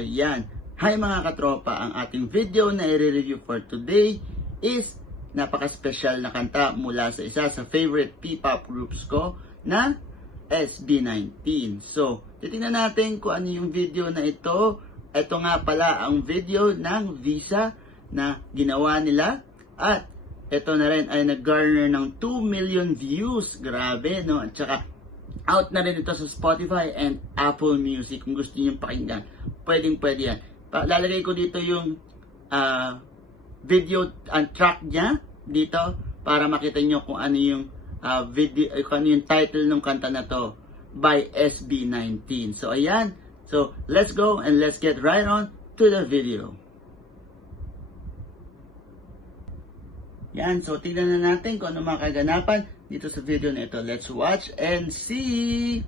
Ayan. Hi mga katropa, ang ating video na i-review for today is napaka-special na kanta mula sa isa sa favorite P-pop groups ko na SB19. So, titingnan natin kung ano yung video na ito. Ito nga pala ang video ng Visa na ginawa nila at ito na rin ay nag-garner ng 2 million views. Grabe, no? At saka out na rin ito sa Spotify and Apple Music. Kung gusto niyo pakinggan, pwede yan. Lalagay ko dito yung video and track niya dito para makita niyo kung ano yung video, kung ano yung title ng kanta na to by SB19. So ayan. So let's go and let's get right on to the video. Yan, so tingnan na natin kung ano mga kaganapan dito sa video na ito. Let's watch and see!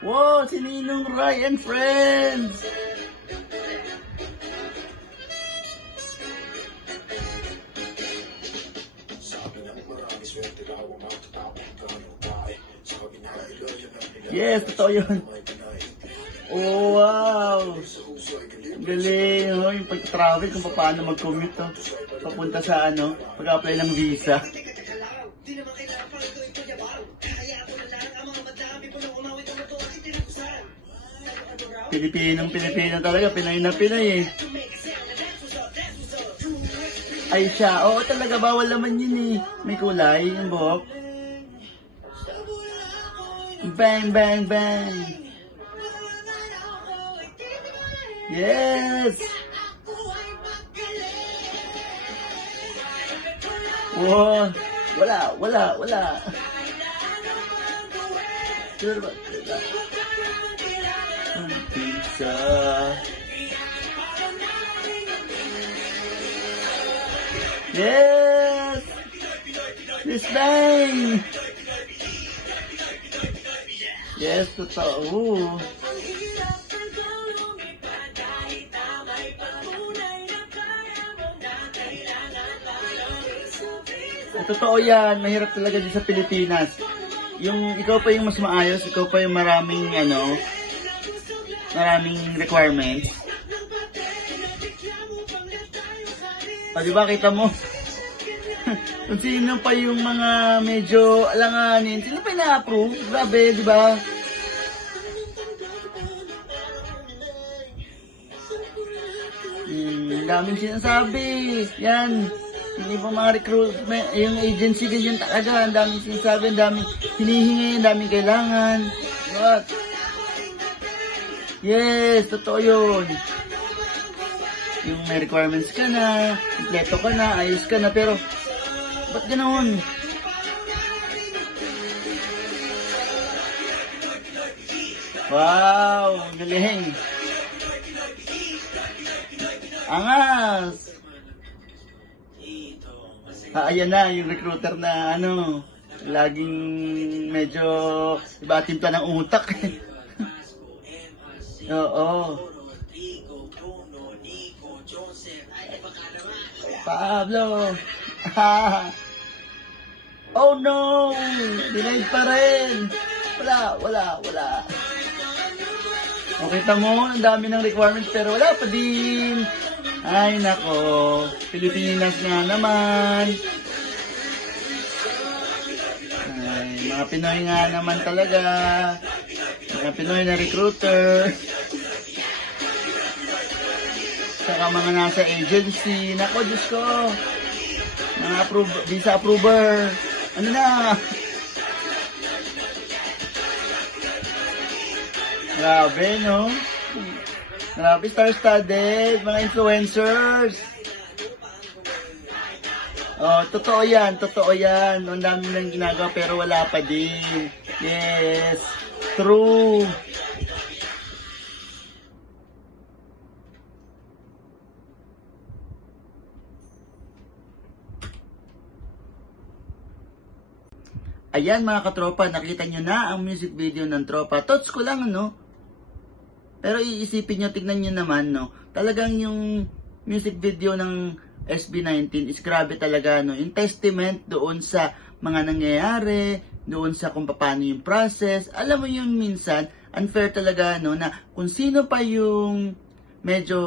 Wow, si Ninong Ry and Friends! Yes, totoo yun. Oh, wow! Galing, oh, yung pag-travel kung paano mag-commute to. Papunta sa pag-apply ng visa. Pilipino talaga, Pinoy na Pinoy eh. Ay siya, oo talaga, bawal naman yun eh. May kulay, yung buhok. Bang, bang, bang. Yes! Wow! Wala. Sure ba? Pizza. Yes! Miss Bang! Yes, totoo. Totoo yan, mahirap talaga din sa Pilipinas. Yung ikaw pa yung mas maayos, ikaw pa yung maraming requirements. O diba, kita mo? Kung sino pa yung mga medyo alanganin, sino pa ina-approve? Grabe, di ba? Daming sinasabi. Yan. Hindi po mga recruitment, yung agency ganyan talaga. Ang daming sinasabi, ang daming hinihingi, ang daming kailangan. What? Yes, totoo yun. Yung may requirements ka na, kompleto ka na, ayos ka na, pero ba't ganoon? Wow, galing. Angas. Ayan na, yung recruiter na laging medyo iba timpla ng utak. Oo. Pablo. Oh no! Denied pa rin. Wala. O, kita mo, ang dami ng requirements pero wala pa din. Ay nako, Pilipinas nga naman. Ay, mga Pinoy nga naman talaga. Mga Pinoy na recruiter. Saka mga nasa agency. Nako, Diyos ko. Mga visa approver. Ano na? Grabe, no? Grabe, star-studded, mga influencers. Oh, totoo yan. Ang dami lang ginagawa pero wala pa din. Yes, true. Ayan mga katropa, nakita nyo na ang music video ng tropa. Thoughts ko lang, Pero iisipin nyo, tignan nyo naman, no, talagang yung music video ng SB19 is grabe talaga, no, yung testament doon sa mga nangyayari, doon sa kung paano yung process. Alam mo yun, minsan, unfair talaga, no, na kung sino pa yung medyo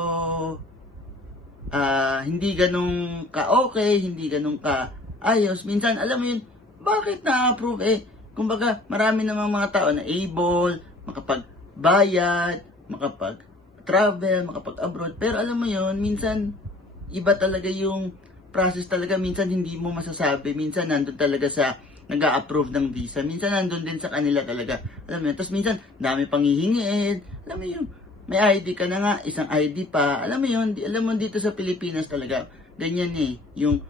hindi ganun ka-okay, hindi ganun ka-ayos. Minsan, alam mo yun, bakit na-approve? Kumbaga, marami namang mga tao na able, makapagbayad, makapag-travel, makapag-abroad. Pero alam mo yun, minsan, iba talaga yung process talaga. Minsan, hindi mo masasabi. Minsan, nandun talaga sa nag-a-approve ng visa. Minsan, nandun din sa kanila talaga. Alam mo yun. Tapos minsan, dami pang hihingiin. Alam mo yun, may ID ka na nga, isang ID pa. Alam mo yun, alam mo dito sa Pilipinas talaga, ganyan yung,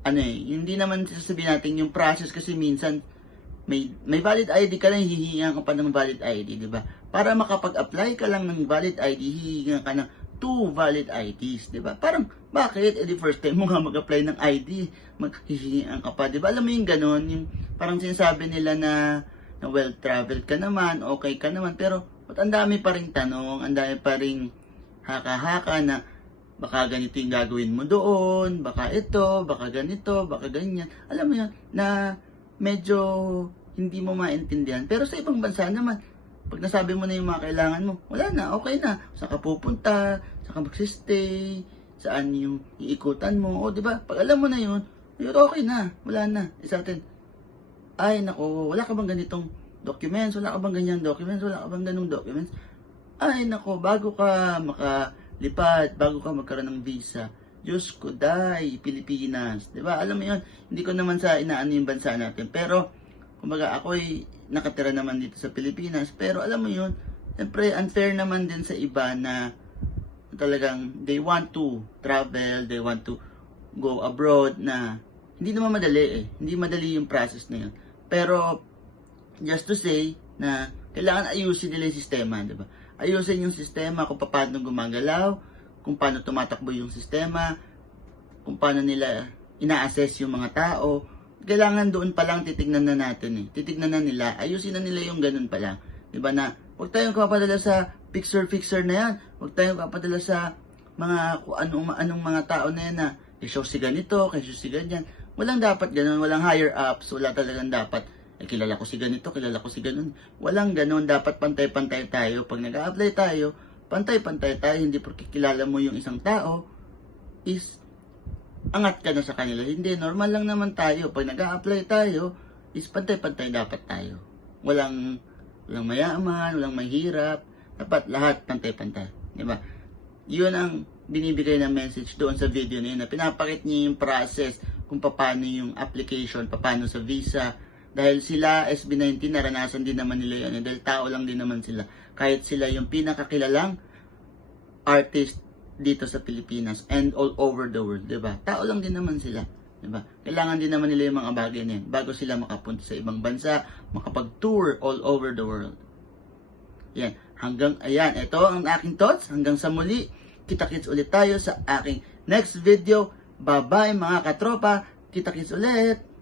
hindi naman sasabihin natin yung process kasi minsan, may valid ID ka lang, hihingan ka pa ng valid ID, di ba? Para makapag-apply ka lang ng valid ID, hihingan ka ng 2 valid IDs, di ba? Parang, bakit? The first time mo nga mag-apply ng ID, maghihingan ka pa, di ba? Alam mo yung ganon, yung parang sinasabi nila na well-traveled ka naman, okay ka naman, pero ba't ang dami pa ring tanong, ang dami pa ring haka-haka na baka ganito yung gagawin mo doon, baka ito, baka ganito, baka ganyan. Alam mo yun, na medyo hindi mo maintindihan. Pero sa ibang bansa naman, pag nasabi mo na yung mga kailangan mo, wala na, okay na. Saan ka pupunta, saan ka magsistay, saan yung iikutan mo, o di ba? Pag alam mo na yun, okay na, wala na. Isa atin, ay nako, wala ka bang ganitong documents, wala ka bang ganyang documents, wala ka bang ganung documents, ay nako, bago ka makalipad, bago ka magkaroon ng visa, Diyos ko, Pilipinas, di ba? Alam mo yun, hindi ko naman sa inaano yung bansa natin, pero, kumbaga, ako'y nakatira naman dito sa Pilipinas, pero alam mo yun, siyempre, unfair naman din sa iba na talagang they want to travel, they want to go abroad na hindi naman madali hindi madali yung process na yun. Pero, just to say na kailangan ayusin nila yung sistema, di ba? Ayusin yung sistema kung paano gumagalaw, kung paano tumatakbo yung sistema, kung paano nila ina-assess yung mga tao. Kailangan doon pa lang titignan na natin Titignan na nila, ayusin na nila yung ganun pa lang. Di ba na, huwag tayong kapadala sa fixer-fixer na yan. Huwag tayong kapadala sa mga kung anong mga tao na yan na show si ganito, show si ganyan. Walang dapat ganun, walang higher ups, wala talagang dapat kilala ko si ganito, kilala ko si ganun. Walang ganun, dapat pantay-pantay tayo. Pag nag-a-apply tayo, pantay-pantay tayo. Hindi porque kilala mo yung isang tao, is angat ka na sa kanila. Hindi, normal lang naman tayo. Pag nag-a-apply tayo, is pantay-pantay dapat tayo. Walang mayaman, walang mahirap. Dapat lahat pantay-pantay. Diba? Yun ang binibigay na message doon sa video na yun. Na pinapakit niya yung process kung paano yung application, paano sa visa. Dahil sila, SB19, naranasan din naman nila yun. Dahil tao lang din naman sila. Kahit sila yung pinakakilalang artist dito sa Pilipinas and all over the world, diba? Tao lang din naman sila, diba? Kailangan din naman nila yung mga bagay na yun bago sila makapunta sa ibang bansa, makapag-tour all over the world. Yan, ito ang aking thoughts. Hanggang sa muli, kita-kits ulit tayo sa aking next video. Bye-bye mga katropa, kita-kits ulit!